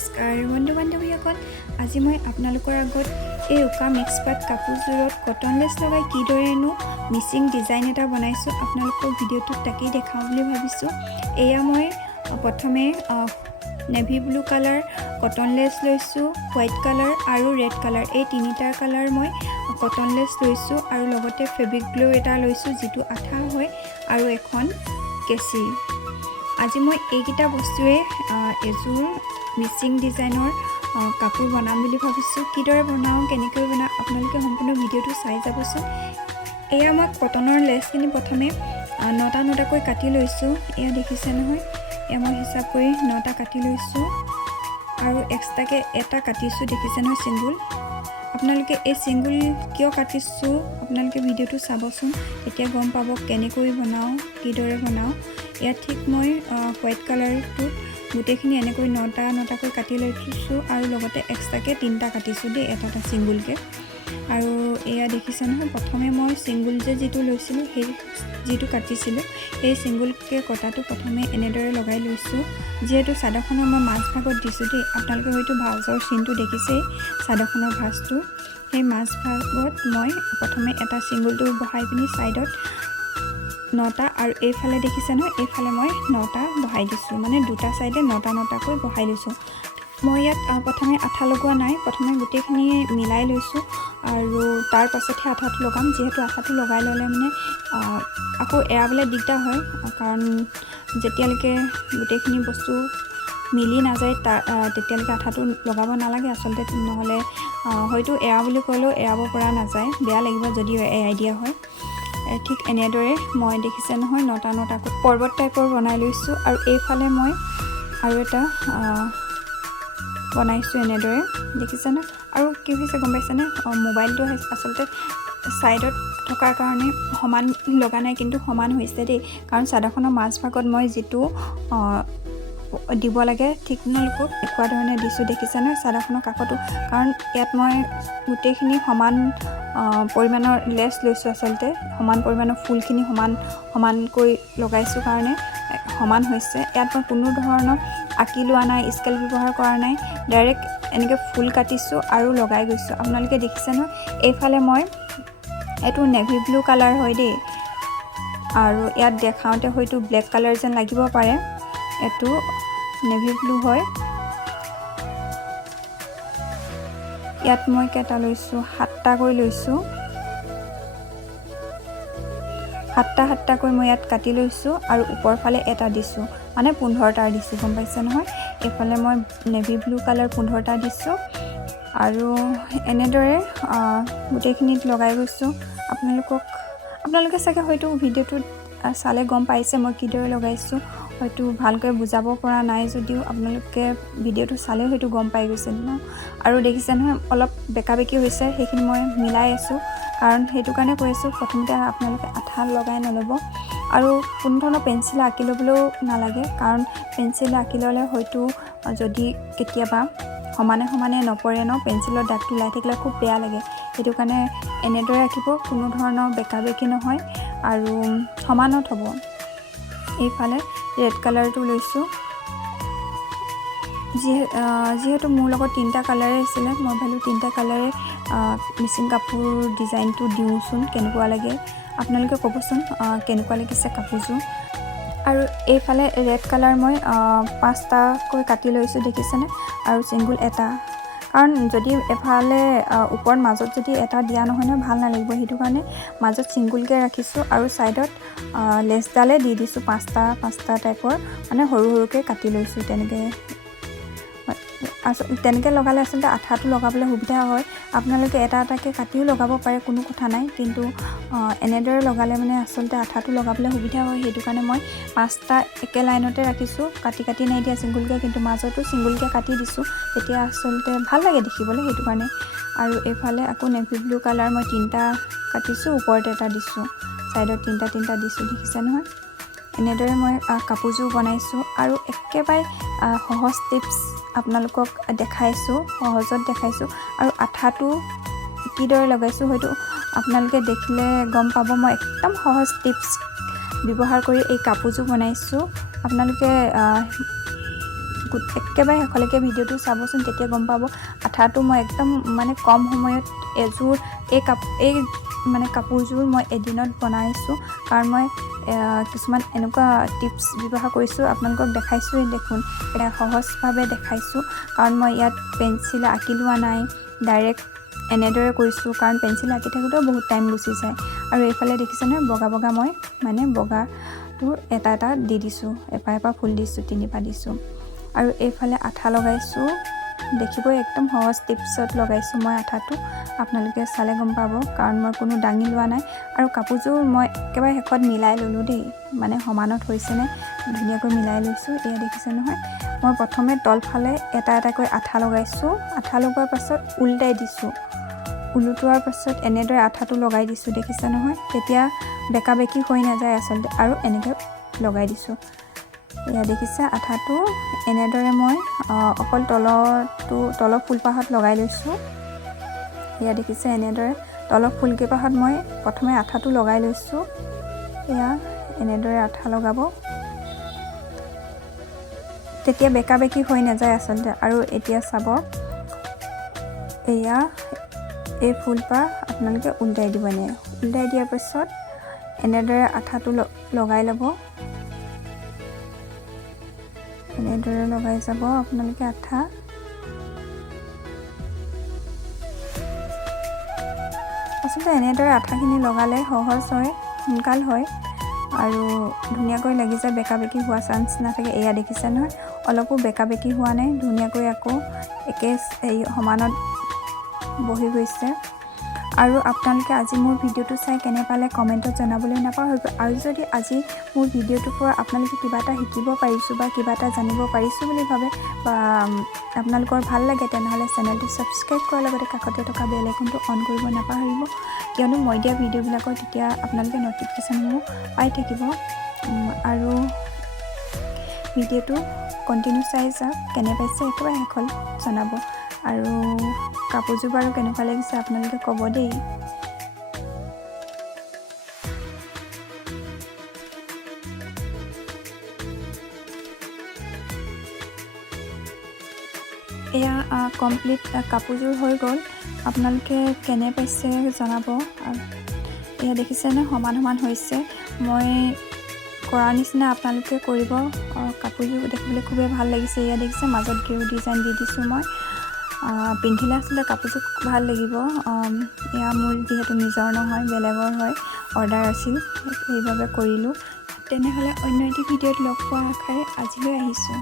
নমস্কাৰ বন্ধু বান্ধৱীসকল আজি মই আপোনালোকৰ আগত এই উকা মিক্স পাট কাপোৰযোৰত কটন লেছ লগাই কিদৰেনো মিচিং ডিজাইন এটা বনাইছোঁ আপোনালোকৰ ভিডিঅ'টোত তাকেই দেখাওঁ বুলি ভাবিছোঁ। এয়া মই প্ৰথমে navy blue colour cotton lace লৈছোঁ, হোৱাইট কালাৰ আৰু ৰেড কালাৰ, এই তিনিটা কালাৰ মই কটন লেছ লৈছোঁ আৰু লগতে ফেব্ৰিক গ্লো এটা লৈছোঁ যিটো আঠা হয় আৰু এখন কেঁচি। আজি মই এইকেইটা বস্তুৱে এযোৰ মিচিং ডিজাইনৰ কাপোৰ বনাম বুলি ভাবিছোঁ। কিদৰে বনাওঁ, কেনেকৈ বনাওঁ আপোনালোকে সম্পূৰ্ণ ভিডিঅ'টো চাই যাবচোন। এয়া মই কটনৰ লেছখিনি প্ৰথমে 9টাকৈ কাটি লৈছোঁ। এয়া দেখিছে নহয়, এয়া মই হিচাপ কৰি 9টা কাটি লৈছোঁ আৰু এক্সট্ৰাকৈ এটা কাটিছোঁ, দেখিছে নহয় ছিংগুল। আপোনালোকে এই ছিংগুল কিয় কাটিছোঁ আপোনালোকে ভিডিঅ'টো চাবচোন, তেতিয়া গম পাব কেনেকৈ বনাওঁ, কিদৰে বনাওঁ। ইয়াত ঠিক মই হোৱাইট কালাৰটো গোটেইখিনি এনেকৈ 9টাকৈ কাটি লৈছোঁ আৰু লগতে এক্সট্ৰাকৈ 3টা কাটিছোঁ দেই, এটা ছিংগুলকৈ। আৰু এয়া দেখিছে নহয়, প্ৰথমে মই ছিংগুল যিটো লৈছিলোঁ, সেই যিটো কাটিছিলোঁ সেই ছিংগুলকৈ কটাটো প্ৰথমে এনেদৰে লগাই লৈছোঁ। যিহেতু চাদৰখনৰ মই মাজভাগত দিছোঁ দেই, আপোনালোকে হয়তো ভাঁজৰ চিনটো দেখিছেই চাদৰখনৰ ভাঁজটো। সেই মাজভাগত মই প্ৰথমে এটা ছিংগুলটো বহাই পিনি ছাইডত 9টা আৰু এইফালে দেখিছে নহয়, এইফালে মই 9টা বহাই দিছোঁ, মানে দুটা ছাইডে 9টাকৈ বহাই লৈছোঁ। মই ইয়াত প্ৰথমে আঠা লগোৱা নাই, প্ৰথমে গোটেইখিনি মিলাই লৈছোঁ আৰু তাৰ পাছতহে আঠাটো লগাম। যিহেতু আঠাটো লগাই ল'লে মানে আকৌ এৰাবলৈ দিগদাৰ হয়, কাৰণ যেতিয়ালৈকে গোটেইখিনি বস্তু মিলি নাযায় তেতিয়ালৈকে আঠাটো লগাব নালাগে আচলতে, নহ'লে হয়তো এৰা বুলি ক'লেও এৰাব পৰা নাযায়, বেয়া লাগিব যদিও এৰাই দিয়া হয়। ঠিক এনেদৰে মই দেখিছে নহয় 9টাকৈ পৰ্বত টাইপৰ বনাই লৈছোঁ আৰু এইফালে মই আৰু এটা বনাইছোঁ এনেদৰে, দেখিছেনে। আৰু কি হৈছে গম পাইছেনে, মোবাইলটো আচলতে ছাইডত থকাৰ কাৰণে সমান লগা নাই, কিন্তু সমান হৈছে দেই, কাৰণ চাদৰখনৰ মাজভাগত মই যিটো দিব লাগে ঠিক আপোনালোকক দেখুওৱা ধৰণে দিছোঁ, দেখিছেনে চাদৰখনৰ কাষতো। কাৰণ ইয়াত মই গোটেইখিনি সমান পৰিমাণৰ লেছ লৈছোঁ, আচলতে সমান পৰিমাণৰ ফুলখিনি সমানকৈ লগাইছোঁ কাৰণে সমান হৈছে। ইয়াত মই কোনো ধৰণৰ আঁকি লোৱা নাই, স্কেল ব্যৱহাৰ কৰা নাই, ডাইৰেক্ট এনেকৈ ফুল কাটিছোঁ আৰু লগাই গৈছোঁ। আপোনালোকে দেখিছে নহয়, এইফালে মই এইটো নেভি ব্লু কালাৰ হয় দেই, আৰু ইয়াত দেখাওঁতে হয়তো ব্লেক কালাৰ যেন লাগিব পাৰে, এইটো নেভি ব্লু হয়। ইয়াত মই কেইটা লৈছোঁ, 7টাকৈ লৈছোঁ, 7টাকৈ মই ইয়াত কাটি লৈছোঁ আৰু ওপৰ ফালে এটা দিছোঁ, মানে 15টা দিছোঁ, গম পাইছে নহয়। এইফালে মই নেভি ব্লু কালাৰ 15টা দিছোঁ আৰু এনেদৰে গোটেইখিনিত লগাই গৈছোঁ। আপোনালোকে চাগে হয়তো ভিডিঅ'টোত চালে গম পাইছে মই কিদৰে লগাইছোঁ, হয়তো ভালকৈ বুজাব পৰা নাই যদিও আপোনালোকে ভিডিঅ'টো চালে হয়তো গম পাই গৈছে ন। আৰু দেখিছে নহয় অলপ বেকা বেকি হৈছে, সেইখিনি মই মিলাই আছোঁ, কাৰণ সেইটো কাৰণে কৈ আছোঁ প্ৰথমতে আপোনালোকে আঠা লগাই নল'ব আৰু কোনো ধৰণৰ পেঞ্চিলে আঁকি ল'বলৈও নালাগে, কাৰণ পেঞ্চিলে আঁকি ল'লে হয়তো যদি কেতিয়াবা সমানে নপৰে ন, পেঞ্চিলৰ দাগটো ওলাই থাকিলে খুব বেয়া লাগে। সেইটো কাৰণে এনেদৰে আঁকিব, কোনো ধৰণৰ বেকা বেকি নহয় আৰু সমানত হ'ব। এইফালে ৰেড কালাৰটো লৈছোঁ, যিহেতু মোৰ লগত 3টা কালাৰে আছিলে, মই ভাবিলোঁ 3টা কালাৰে মিচিং কাপোৰ ডিজাইনটো দিওঁচোন, কেনেকুৱা লাগে আপোনালোকে ক'বচোন কেনেকুৱা লাগিছে কাপোৰযোৰ। আৰু এইফালে ৰেড কালাৰ মই 5টাকৈ কাটি লৈছোঁ, দেখিছেনে, আৰু ছিংগুল এটা, কাৰণ যদি এফালে ওপৰত মাজত যদি এটা দিয়া নহয় ন ভাল নালাগিব, সেইটো কাৰণে মাজত ছিংগুলকৈ ৰাখিছোঁ আৰু ছাইডত লেছডালে দি দিছোঁ, 5টা টাইপৰ, মানে সৰু সৰুকৈ কাটি লৈছোঁ। তেনেকৈ লগালে আচলতে আঠাটো লগাবলৈ সুবিধা হয়। আপোনালোকে এটাকৈ কাটিও লগাব পাৰে, কোনো কথা নাই, কিন্তু এনেদৰে লগালে মানে আচলতে আঠাটো লগাবলৈ সুবিধা হয়। সেইটো কাৰণে মই 5টা একে লাইনতে ৰাখিছোঁ, কাটি নাই দিয়া ছিংগুলকৈ, কিন্তু মাজতো ছিংগুলকৈ কাটি দিছোঁ, তেতিয়া আচলতে ভাল লাগে দেখিবলৈ, সেইটো কাৰণে। আৰু এইফালে আকৌ নেভি ব্লু কালাৰ মই 3টা কাটিছোঁ, ওপৰত এটা দিছোঁ, ছাইডত 3টা দিছোঁ, দেখিছে নহয়। এনেদৰে মই কাপোৰযোৰ বনাইছোঁ আৰু একেবাৰে সহজ টিপছ আপোনালোকক দেখাইছোঁ, সহজত দেখাইছোঁ। আৰু আঠাটো কিদৰে লগাইছোঁ হয়তো আপোনালোকে দেখিলে গম পাব। মই একদম সহজ টিপছ ব্যৱহাৰ কৰি এই কাপোৰযোৰ বনাইছোঁ। আপোনালোকে একেবাৰে শেষলৈকে ভিডিঅ'টো চাবচোন, তেতিয়া গম পাব আঠাটো মই একদম মানে কম সময়ত এযোৰ এই মানে কাপোৰযোৰ মই এদিনত বনাইছোঁ। কাৰণ মই কিছুমান এনেকুৱা টিপছ ব্যৱহাৰ কৰিছোঁ, আপোনালোকক দেখাইছোঁৱেই দেখোন, এটা সহজভাৱে দেখাইছোঁ। কাৰণ মই ইয়াত পেঞ্চিল আঁকি লোৱা নাই, ডাইৰেক্ট এনেদৰে কৰিছোঁ, কাৰণ পেঞ্চিল আঁকি থাকোঁতেও বহুত টাইম গুচি যায়। আৰু এইফালে দেখিছে নহয় বগা বগা মই মানে বগাটোৰ এটা এটা দি দিছোঁ, এপাহ ফুল দিছোঁ, 3পা দিছোঁ। আৰু এইফালে আঠা লগাইছোঁ, দেখিবই একদম সহজ টিপছত লগাইছোঁ মই আঠাটো, আপোনালোকে চালে গম পাব। কাৰণ মই কোনো দাঙি লোৱা নাই। আৰু কাপোৰযোৰ মই একেবাৰে শেষত মিলাই ল'লোঁ দেই, মানে সমানত হৈছেনে ধুনীয়াকৈ মিলাই লৈছোঁ। এয়া দেখিছে নহয়, মই প্ৰথমে তলফালে এটা এটাকৈ আঠা লগাইছোঁ, আঠা লগোৱাৰ পাছত উল্টাই দিছোঁ, ওলোটোৱাৰ পাছত এনেদৰে আঠাটো লগাই দিছোঁ, দেখিছে নহয়। তেতিয়া বেকা বেকি হৈ নাযায় আচলতে, আৰু এনেকৈ লগাই দিছোঁ। এয়া দেখিছে আঠাটো এনেদৰে মই অকল তলৰ ফুলপাহত লগাই লৈছোঁ। এয়া দেখিছে এনেদৰে তলৰ ফুলকেইপাহত মই প্ৰথমে আঠাটো লগাই লৈছোঁ। এয়া এনেদৰে আঠা লগাব, তেতিয়া বেকা বেকি হৈ নাযায় আচলতে। আৰু এতিয়া চাব, এয়া এই ফুলপাহ আপোনালোকে উল্টাই দিব, উল্টাই দিয়াৰ পাছত এনেদৰে আঠাটো লগাই ল'ব, এনেদৰে লগাই যাব আপোনালোকে আঠা। আচলতে এনেদৰে আঠাখিনি লগালে সহজ হয়, সোনকাল হয়, আৰু ধুনীয়াকৈ লাগি যায়, বেকা বেকি হোৱা চান্স নাথাকে। এয়া দেখিছে নহয়, অলপো বেকা বেকি হোৱা নাই, ধুনীয়াকৈ আকৌ একে সমানত বহি গৈছে। আৰু আপোনালোকে আজি মোৰ ভিডিঅ'টো চাই কেনে পালে কমেণ্টত জনাবলৈ নাপাহৰিব। আৰু যদি আজি মোৰ ভিডিঅ'টোৰ পৰা আপোনালোকে কিবা এটা শিকিব পাৰিছোঁ বা কিবা এটা জানিব পাৰিছোঁ বুলি ভাবে বা আপোনালোকৰ ভাল লাগে, তেনেহ'লে চেনেলটো ছাবস্ক্ৰাইব কৰাৰ লগতে কাষতে থকা বেল আইকনটো অন কৰিব নাপাহৰিব। কিয়নো মই দিয়া ভিডিঅ'বিলাকৰ তেতিয়া আপোনালোকে ন'টিফিকেশ্যনসমূহ পাই থাকিব। আৰু ভিডিঅ'টো কণ্টিনিউ চাই যাওক, কেনে পাইছে একেবাৰে শেষত জনাব। আৰু কাপোৰযোৰ বাৰু কেনেকুৱা লাগিছে আপোনালোকে ক'ব দেই। এয়া কমপ্লিট কাপোৰযোৰ হৈ গ'ল, আপোনালোকে কেনে পাইছে জনাব। এয়া দেখিছেনে সমান সমান হৈছে, মই কৰাৰ নিচিনা আপোনালোকে কৰিব। কাপোৰযোৰ দেখিবলৈ খুবেই ভাল লাগিছে। এয়া দেখিছে মাজত গেৰু ডিজাইন দি দিছোঁ মই, পিন্ধিলে আচলতে কাপোৰযোৰ ভাল লাগিব। এয়া মোৰ যিহেতু নিজৰ নহয়, বেলেগৰ হয়, অৰ্ডাৰ আছিল, সেইবাবে কৰিলোঁ। তেনেহ'লে অন্য এটি ভিডিঅ'ত লগ পোৱাৰ আশাৰে আজিলৈ আহিছোঁ।